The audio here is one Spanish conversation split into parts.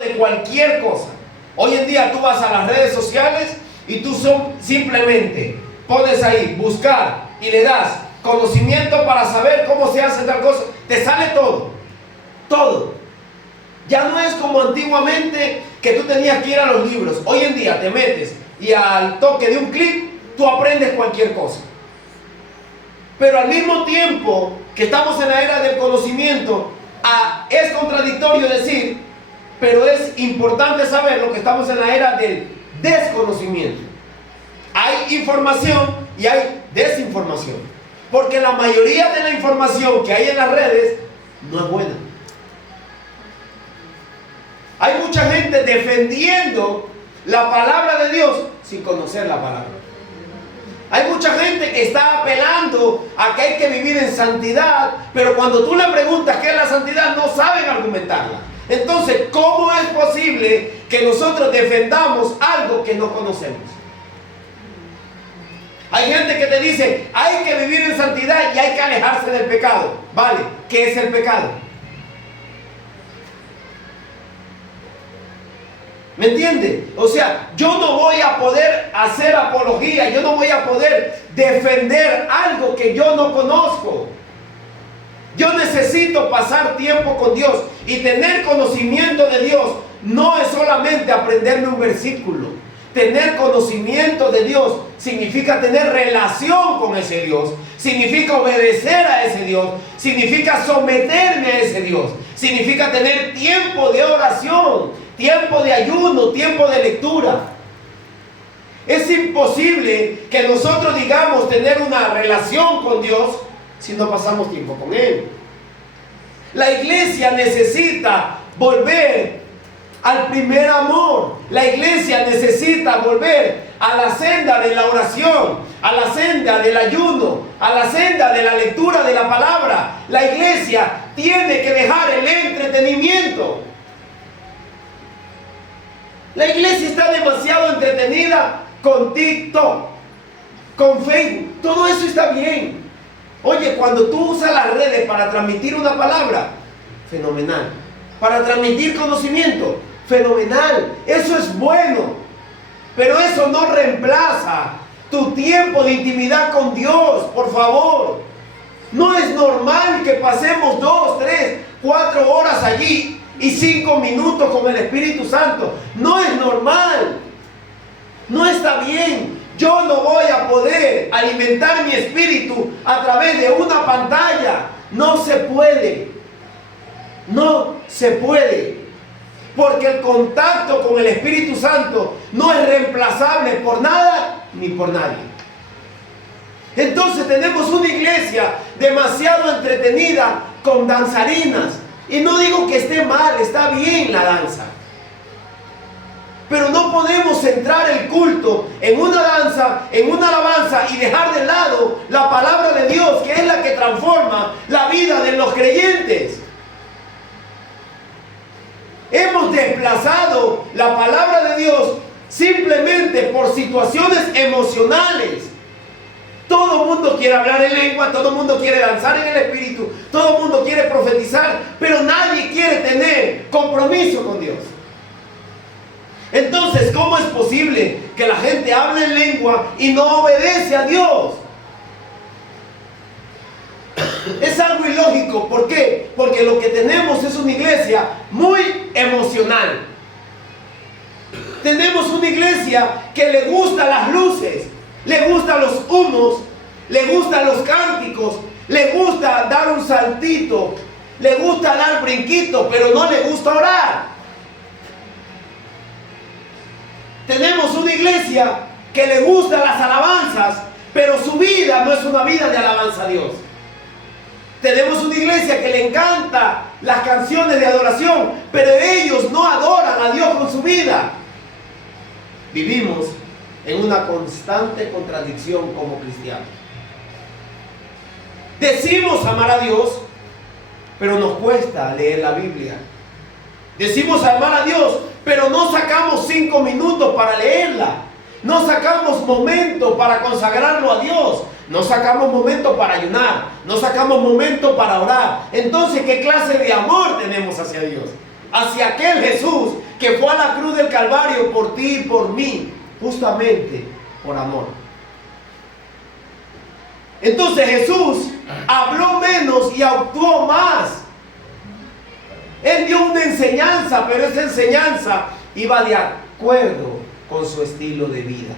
de cualquier cosa. Hoy en día tú vas a las redes sociales y tú simplemente pones ahí buscar y le das conocimiento para saber cómo se hace tal cosa. Te sale todo, todo. Ya no es como antiguamente que tú tenías que ir a los libros. Hoy en día te metes y al toque de un clic tú aprendes cualquier cosa. Pero al mismo tiempo que estamos en la era del conocimiento, es contradictorio decir, pero es importante saber lo que estamos en la era del desconocimiento. Hay información y hay desinformación, porque la mayoría de la información que hay en las redes no es buena. Hay mucha gente defendiendo la palabra de Dios sin conocer la palabra. Hay mucha gente que está apelando a que hay que vivir en santidad, pero cuando tú le preguntas qué es la santidad, no saben argumentarla. Entonces, ¿cómo es posible que nosotros defendamos algo que no conocemos? Hay gente que te dice, hay que vivir en santidad y hay que alejarse del pecado. Vale, ¿qué es el pecado? ¿Me entiende? O sea, yo no voy a poder hacer apología, yo no voy a poder defender algo que yo no conozco. Yo necesito pasar tiempo con Dios y tener conocimiento de Dios. No es solamente aprenderme un versículo. Tener conocimiento de Dios significa tener relación con ese Dios. Significa obedecer a ese Dios. Significa someterme a ese Dios. Significa tener tiempo de oración, tiempo de ayuno, tiempo de lectura. Es imposible que nosotros digamos tener una relación con Dios si no pasamos tiempo con Él. La iglesia necesita volver al primer amor. La iglesia necesita volver a la senda de la oración, a la senda del ayuno, a la senda de la lectura de la palabra. La iglesia tiene que dejar el entretenimiento. La iglesia está demasiado entretenida con TikTok, con Facebook. Todo eso está bien. Oye, cuando tú usas las redes para transmitir una palabra, fenomenal. Para transmitir conocimiento, fenomenal. Eso es bueno. Pero eso no reemplaza tu tiempo de intimidad con Dios, por favor. No es normal que pasemos 2, 3, 4 horas allí y 5 minutos con el Espíritu Santo. No es normal. No está bien. Yo no voy a poder alimentar mi espíritu a través de una pantalla. No se puede. No se puede. Porque el contacto con el Espíritu Santo no es reemplazable por nada ni por nadie. Entonces tenemos una iglesia demasiado entretenida con danzarinas. Y no digo que esté mal, está bien la danza. Pero no podemos centrar el culto en una danza, en una alabanza y dejar de lado la palabra de Dios, que es la que transforma la vida de los creyentes. Hemos desplazado la palabra de Dios simplemente por situaciones emocionales. Todo el mundo quiere hablar en lengua, todo el mundo quiere danzar en el Espíritu, todo el mundo quiere profetizar, pero nadie quiere tener compromiso con Dios. Entonces, ¿cómo es posible que la gente hable en lengua y no obedece a Dios? Es algo ilógico. ¿Por qué? Porque lo que tenemos es una iglesia muy emocional. Tenemos una iglesia que le gustan las luces, le gustan los humos, le gustan los cánticos, le gusta dar un saltito, le gusta dar brinquito, pero no le gusta orar. Tenemos una iglesia que le gustan las alabanzas, pero su vida no es una vida de alabanza a Dios. Tenemos una iglesia que le encanta las canciones de adoración, pero ellos no adoran a Dios con su vida. Vivimos en una constante contradicción como cristianos. Decimos amar a Dios, pero nos cuesta leer la Biblia. Decimos amar a Dios, pero no sacamos 5 minutos para leerla. No sacamos momento para consagrarlo a Dios. No sacamos momento para ayunar. No sacamos momento para orar. Entonces, ¿qué clase de amor tenemos hacia Dios? Hacia aquel Jesús que fue a la cruz del Calvario por ti y por mí, justamente por amor. Entonces Jesús habló menos y actuó más. Él dio una enseñanza, pero esa enseñanza iba de acuerdo con su estilo de vida.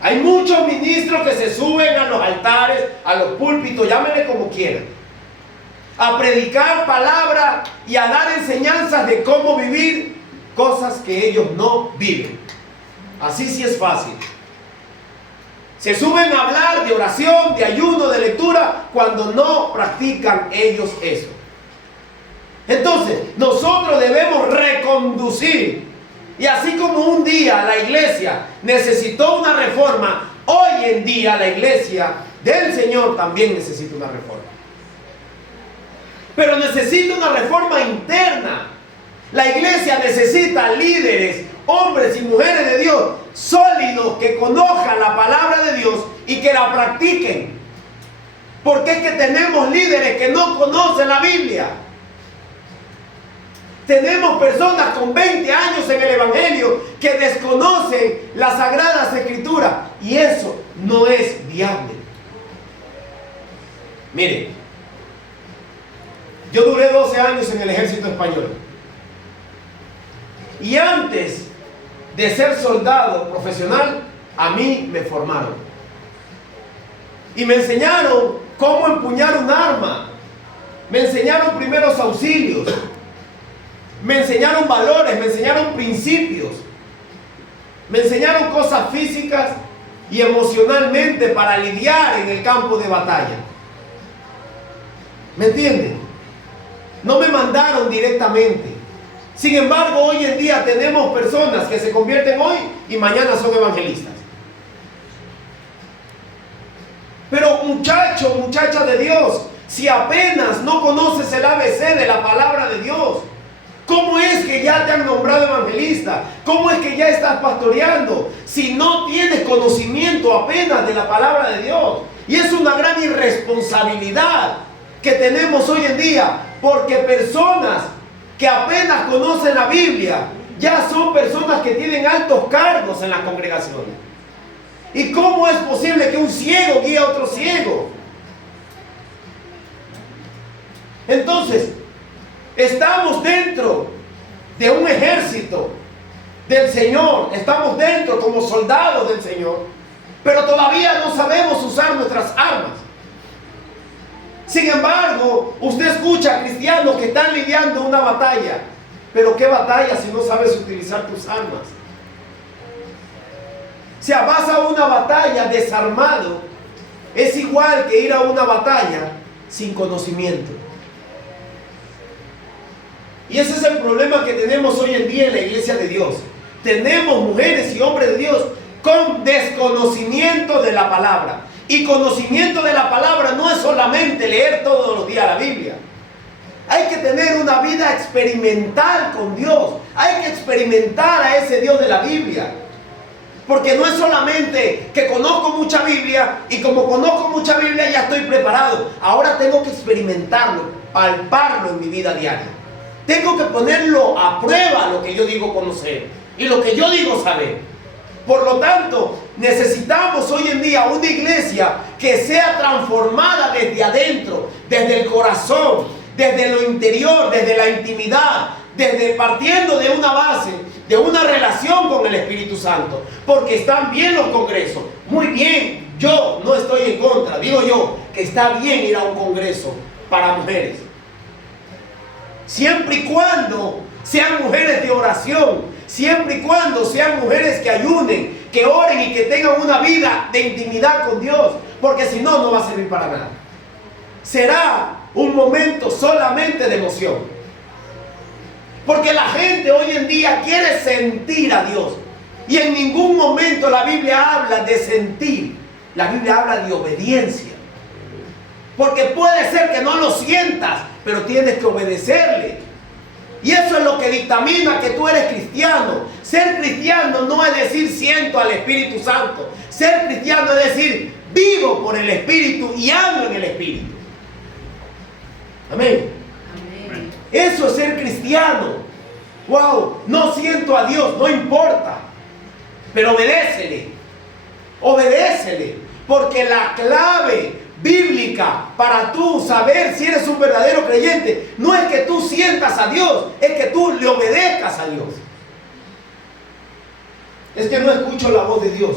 Hay muchos ministros que se suben a los altares, a los púlpitos, llámenle como quieran, a predicar palabra y a dar enseñanzas de cómo vivir cosas que ellos no viven. Así sí es fácil. Se suben a hablar de oración, de ayuno, de lectura, cuando no practican ellos eso. Entonces, nosotros debemos reconducir. Y así como un día la iglesia necesitó una reforma, hoy en día la iglesia del Señor también necesita una reforma. Pero necesita una reforma interna. La iglesia necesita líderes, hombres y mujeres de Dios, sólidos, que conozcan la palabra de Dios y que la practiquen. Porque es que tenemos líderes que no conocen la Biblia. Tenemos personas con 20 años en el Evangelio que desconocen las Sagradas Escrituras. Y eso no es viable. Miren, yo duré 12 años en el ejército español. Y antes de ser soldado profesional, a mí me formaron. Y me enseñaron cómo empuñar un arma. Me enseñaron primeros auxilios. Me enseñaron valores, me enseñaron principios. Me enseñaron cosas físicas y emocionalmente para lidiar en el campo de batalla. ¿Me entienden? No me mandaron directamente. Sin embargo, hoy en día tenemos personas que se convierten hoy y mañana son evangelistas. Pero muchacho, muchacha de Dios, si apenas no conoces el ABC de la palabra de Dios, ¿cómo es que ya te han nombrado evangelista? ¿Cómo es que ya estás pastoreando? Si no tienes conocimiento apenas de la palabra de Dios. Y es una gran irresponsabilidad que tenemos hoy en día, porque personas que apenas conocen la Biblia ya son personas que tienen altos cargos en las congregaciones. ¿Y cómo es posible que un ciego guíe a otro ciego? Entonces, estamos dentro de un ejército del Señor, estamos dentro como soldados del Señor, pero todavía no sabemos usar nuestras armas. Sin embargo, usted escucha a cristianos que están lidiando una batalla, pero ¿qué batalla si no sabes utilizar tus armas? O sea, vas a una batalla desarmado, es igual que ir a una batalla sin conocimiento. Y ese es el problema que tenemos hoy en día en la iglesia de Dios. Tenemos mujeres y hombres de Dios con desconocimiento de la palabra. Y conocimiento de la palabra no es solamente leer todos los días la Biblia. Hay que tener una vida experimental con Dios. Hay que experimentar a ese Dios de la Biblia. Porque no es solamente que conozco mucha Biblia y como conozco mucha Biblia ya estoy preparado. Ahora tengo que experimentarlo, palparlo en mi vida diaria. Tengo que ponerlo a prueba lo que yo digo conocer y lo que yo digo saber. Por lo tanto, necesitamos hoy en día una iglesia que sea transformada desde adentro, desde el corazón, desde lo interior, desde la intimidad, desde partiendo de una base, de una relación con el Espíritu Santo. Porque están bien los congresos, muy bien, yo no estoy en contra, digo yo que está bien ir a un congreso para mujeres. Siempre y cuando sean mujeres de oración, siempre y cuando sean mujeres que ayunen, que oren y que tengan una vida de intimidad con Dios, porque si no, no va a servir para nada. Será un momento solamente de emoción. Porque la gente hoy en día quiere sentir a Dios. Y en ningún momento la Biblia habla de sentir. La Biblia habla de obediencia. Porque puede ser que no lo sientas, pero tienes que obedecerle. Y eso es lo que dictamina que tú eres cristiano. Ser cristiano no es decir siento al Espíritu Santo. Ser cristiano es decir vivo por el Espíritu y ando en el Espíritu. Amén. Amén. Eso es ser cristiano. wow, no siento a Dios, no importa. Pero obedécele. Obedécele. Porque la clave bíblica para tú saber si eres un verdadero creyente no es que tú sientas a Dios, es que tú le obedezcas a Dios. Es que no escucho la voz de Dios.